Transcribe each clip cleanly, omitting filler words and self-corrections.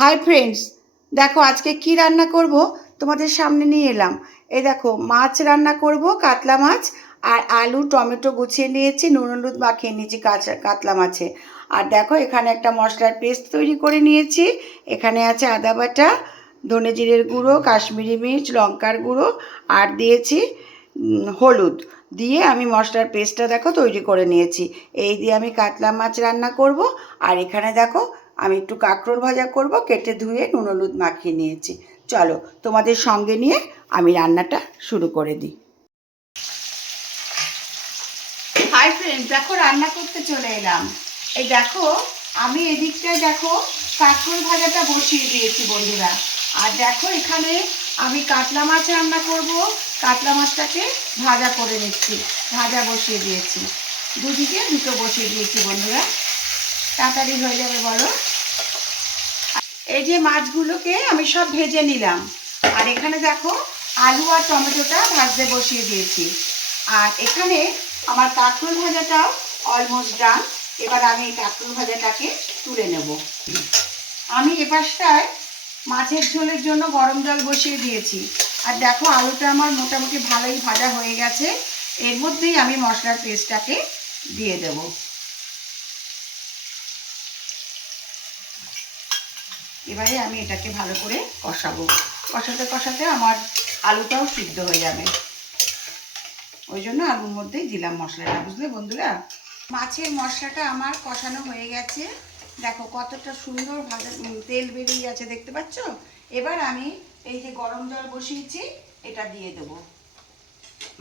Hi friends, দেখো আজকে কি রান্না করব তোমাদের সামনে নিয়ে এলাম। এই দেখো মাছ রান্না করব, কাতলা মাছ। আর আলু টমেটো গুছিয়ে নিয়েছি, নুন হলুদ মাখিয়ে নিয়েছি কাতলা মাছে। আর দেখো এখানে একটা মশলার পেস্ট তৈরি করে নিয়েছি। এখানে আছে আদা বাটা, ধনে জিরের গুঁড়ো, কাশ্মীরি মির্চ, লঙ্কার গুঁড়ো, আর দিয়েছি হলুদ দিয়ে আমি মশলার পেস্টটা দেখো তৈরি করে নিয়েছি। এই দিয়ে আমি কাতলা মাছ রান্না করব। আর এখানে দেখো আমি একটু কাঁকরোল ভাজা করব, কেটে ধুয়ে নুন হলুদ মাখিয়ে নিয়েছি। চলো তোমাদের সঙ্গে নিয়ে আমি রান্নাটা শুরু করে দিই। হাই ফ্রেন্ডস, দেখো রান্না করতে চলে এলাম। এই দেখো আমি এদিকটায় দেখো কাঁকরোল ভাজাটা বসিয়ে দিয়েছি বন্ধুরা। আর দেখো এখানে আমি কাতলা মাছ রান্না করব। কাতলা মাছটাকে ভাজা করে নিচ্ছি, ভাজা বসিয়ে দিয়েছি। দুদিকে দুটো বসিয়ে দিয়েছি বন্ধুরা, তাড়াতাড়ি হয়ে যাবে বলো। এই যে মাছগুলোকে আমি সব ভেজে নিলাম। আর এখানে দেখো আলু আর টমেটোটা ভাজতে বসিয়ে দিয়েছি। আর এখানে আমার কাঁকরোল ভাজাটাও অলমোস্ট ডান। এবার আমি এই কাঁকরোল ভাজাটাকে তুলে নেব। আমি এপাশটায় মাছের ঝোলের জন্য গরম জল বসিয়ে দিয়েছি। আর দেখো আলুটা আমার মোটামুটি ভালোই ভাজা হয়ে গেছে। এর মধ্যেই আমি মশলার পেস্টটাকে দিয়ে দেবো। এবারে আমি এটাকে ভালো করে কষাবো। কষাতে কষাতে আমার আলুটাও সিদ্ধ হয়ে যাবে, ওই জন্য আলুর মধ্যেই দিলাম মশলাটা, বুঝলে বন্ধুরা। মাছের মশলাটা আমার কষানো হয়ে গেছে। দেখো কতটা সুন্দর ভাজা তেল বেরিয়ে গেছে, দেখতে পাচ্ছ। এবার আমি এই যে গরম জল বসিয়েছি এটা দিয়ে দেবো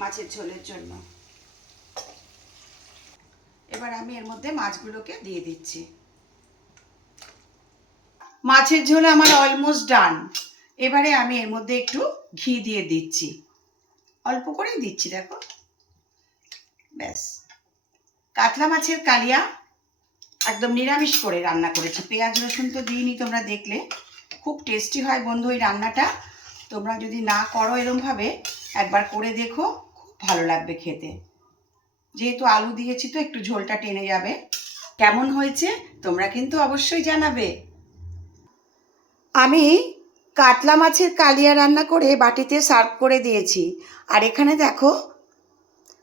মাছের ঝোলের জন্য। এবার আমি এর মধ্যে মাছগুলোকে দিয়ে দিচ্ছি। মাছের ঝোল আমার অলমোস্ট ডান। এবারে আমি এর মধ্যে একটু ঘি দিয়ে দিচ্ছি, অল্প করেই দিচ্ছি দেখো, ব্যাস। কাতলা মাছের কালিয়া একদম নিরামিষ করে রান্না করেছি, পেঁয়াজ রসুন তো দিইনি, তোমরা দেখলে। খুব টেস্টি হয় বন্ধু এই রান্নাটা। তোমরা যদি না করো এরমভাবে একবার করে দেখো, খুব ভালো লাগবে খেতে। যেহেতু আলু দিয়েছি তো একটু ঝোলটা টেনে যাবে। কেমন হয়েছে তোমরা কিন্তু অবশ্যই জানাবে। আমি কাতলা মাছের কালিয়া রান্না করে বাটিতে সার্ভ করে দিয়েছি। আর এখানে দেখো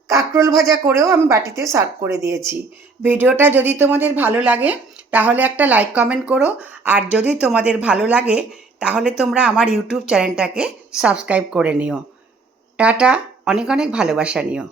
কাঁকরোল ভাজা করেও আমি বাটিতে সার্ভ করে দিয়েছি। ভিডিওটা যদি তোমাদের ভালো লাগে তাহলে একটা লাইক কমেন্ট করো। আর যদি তোমাদের ভালো লাগে তাহলে তোমরা আমার ইউটিউব চ্যানেলটাকে সাবস্ক্রাইব করে নিও। টাটা, অনেক অনেক ভালোবাসা নিও।